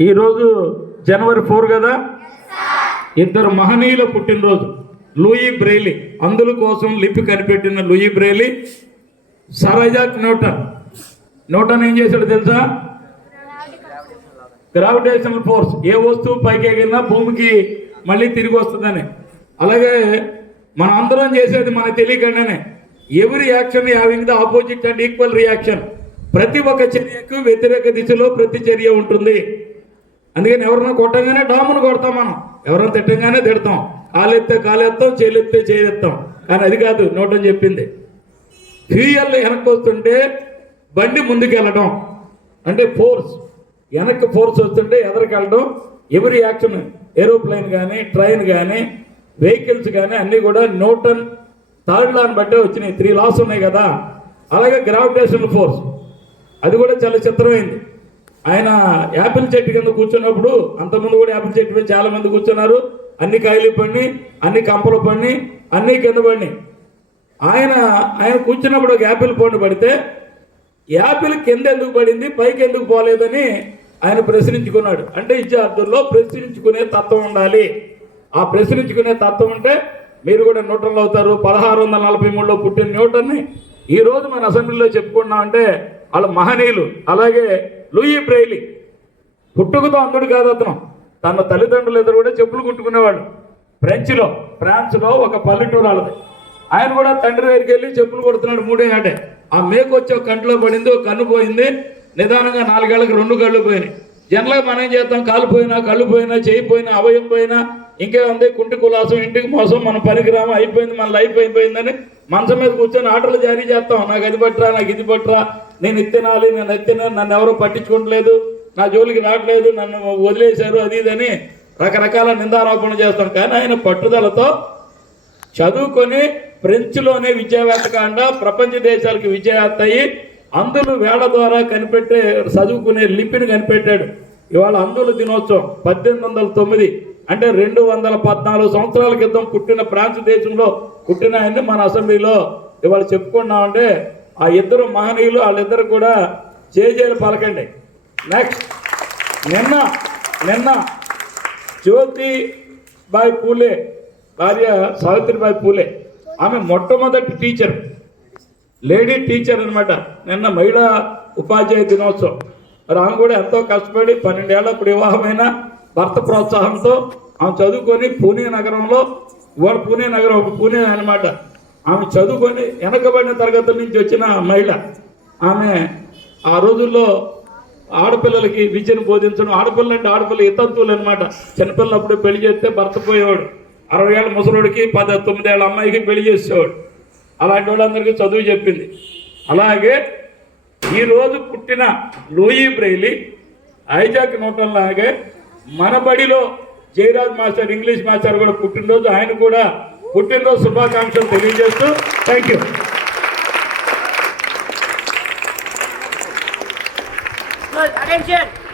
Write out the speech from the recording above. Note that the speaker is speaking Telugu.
ఈరోజు జనవరి ఫోర్ కదా? ఇద్దరు మహనీయుల పుట్టినరోజు. Louis Braille. అందుల కోసం లిపి కనిపెట్టిన Louis Braille. Sir Isaac Newton Newton ఏం చేశాడు తెలుసా? Gravitational force. ఏ వస్తువు పైకి ఎగిరినా భూమికి మళ్ళీ తిరిగి వస్తుందని. అలాగే మన అందరం చేసేది మన తెలియకుండానే every action having the opposite and equal reaction. ప్రతి ఒక్క చర్యకు వ్యతిరేక దిశలో ప్రతి చర్య ఉంటుంది. అందుకని ఎవరన్నా కొట్టంగానే డామును కొడతాం మనం. ఎవరైనా తిట్టంగానే తిడతాం. కాలెత్తే కాలెత్తాం చేలెత్తే చేయెత్తాం కానీ అది కాదు నోటం చెప్పింది. ఫ్యూయల్ వెనక్కి వస్తుంటే బండి ముందుకెళ్ళడం. అంటే ఫోర్స్ వెనక్కి ఫోర్స్ వస్తుంటే ఎదరికెళ్ళడం. ఎవరి యాక్షన్ ఏరోప్లేన్ కానీ ట్రైన్ కానీ వెహికల్స్ కానీ అన్నీ కూడా న్యూటన్ థర్డ్ లాని బట్టే వచ్చినాయి. త్రీ లాస్ ఉన్నాయి కదా. అలాగే గ్రావిటేషనల్ ఫోర్స్ అది కూడా చాలా చిత్రమైంది. ఆయన యాపిల్ చెట్టు కింద కూర్చున్నప్పుడు అంతకుముందు కూడా యాపిల్ చెట్టు మీద చాలా మంది కూర్చున్నారు. అన్ని కాయలు పడిని అన్ని కంపలు పడిని అన్ని కింద పడినాయి ఆయన ఆయన కూర్చున్నప్పుడు ఒక యాపిల్ పండు పడితే యాపిల్ కింద ఎందుకు పడింది పైకి ఎందుకు పోలేదని ఆయన ప్రశ్నించుకున్నాడు. అంటే విద్యార్థుల్లో ప్రశ్నించుకునే తత్వం ఉండాలి. ఆ ప్రశ్నించుకునే తత్వం ఉంటే మీరు కూడా న్యూటన్లు అవుతారు. పదహారు వందల నలభై మూడులో పుట్టిన న్యూటన్ని ఈరోజు మన అసెంబ్లీలో చెప్పుకున్నామంటే వాళ్ళ మహనీయులు. అలాగే లూయి బ్రెయిలీ పుట్టుకతో అందుడు కాదు అతను. తన తల్లిదండ్రులు ఎదురు కూడా చెప్పులు కుట్టుకునేవాడు ఫ్రెంచ్లో ఫ్రాన్స్లో ఒక పల్లెటూరు వాళ్ళది ఆయన కూడా తండ్రి దగ్గరికి వెళ్ళి చెప్పులు కొడుతున్నాడు మూడే ఆటే ఆ మేకు వచ్చి ఒక కంట్లో పడింది ఒక కన్ను పోయింది. నిదానంగా నాలుగేళ్ళకి రెండు కళ్ళు పోయినాయి. జనరల్గా మనం ఏం చేస్తాం? కాలు పోయినా కళ్ళు పోయినా చేయి పోయినా అవయం పోయినా ఇంకే ఉంది కుంటి కులాసం ఇంటికి మోసం మన పరిగ్రామం అయిపోయింది మన లైఫ్ అయిపోయిందని మంచం మీద కూర్చొని ఆటలు జారీ చేస్తాం. నాకు అది పట్టరా నాకు ఇది పట్టరా నేను ఎత్తినాలి నేను ఎత్తినా నన్ను ఎవరో పట్టించుకోవట్లేదు నా జోలికి రావట్లేదు నన్ను వదిలేశారు అది ఇదని రకరకాల నిందారోపణ చేస్తాం కానీ ఆయన పట్టుదలతో చదువుకొని ఫ్రెంచ్లోనే విద్యావేత్త కాకుండా ప్రపంచ దేశాలకు విద్యావేత్త అయ్యి అందులు వేళ ద్వారా కనిపెట్టే చదువుకునే లిపిని కనిపెట్టాడు. ఇవాళ అందుల దినోత్సవం పద్దెనిమిది వందల తొమ్మిది. అంటే రెండు వందల పద్నాలుగు సంవత్సరాల క్రితం పుట్టిన ఫ్రాన్స్ దేశంలో పుట్టిన ఆయన్ని మన అసెంబ్లీలో ఇవాళ చెప్పుకున్నామంటే ఆ ఇద్దరు మహనీయులు వాళ్ళిద్దరు కూడా చేజేలు పలకండి. నెక్స్ట్ నిన్న నిన్న జ్యోతి బాయ్ పూలే భార్య సావిత్రిబాయి పూలే ఆమె మొట్టమొదటి టీచర్ లేడీ టీచర్ అనమాట నిన్న మహిళా ఉపాధ్యాయ దినోత్సవం. మరి ఆమె కూడా ఎంతో కష్టపడి పన్నెండేళ్ళప్పుడు వివాహమైన భర్త ప్రోత్సాహంతో ఆమె చదువుకొని పూణే నగరంలో ఇవాళ పూణే నగరం ఒక పూణే అన్నమాట. ఆమె చదువుకొని వెనకబడిన తరగతుల నుంచి వచ్చిన మహిళ. ఆమె ఆ రోజుల్లో ఆడపిల్లలకి విద్యను బోధించడం ఆడపిల్ల అంటే ఆడపిల్ల ఇతంతువులు అనమాట చిన్నపిల్లలు పెళ్ళి చేస్తే భర్త పోయేవాడు. అరవై ఏళ్ళ ముసలోడికి పద తొమ్మిదేళ్ళ అమ్మాయికి పెళ్ళి చేసేవాడు. అలాంటి వాళ్ళందరికీ చదువు చెప్పింది. అలాగే ఈరోజు పుట్టిన లూయి బ్రెయిలీ ఐజాక్ నూటన్ లాగే మన బడిలో జయరాజ్ మాస్టర్ ఇంగ్లీష్ మాస్టర్ కూడా పుట్టినరోజు. ఆయన కూడా పుట్టినరోజు శుభాకాంక్షలు తెలియజేస్తూ థ్యాంక్ యూ Good. Attention.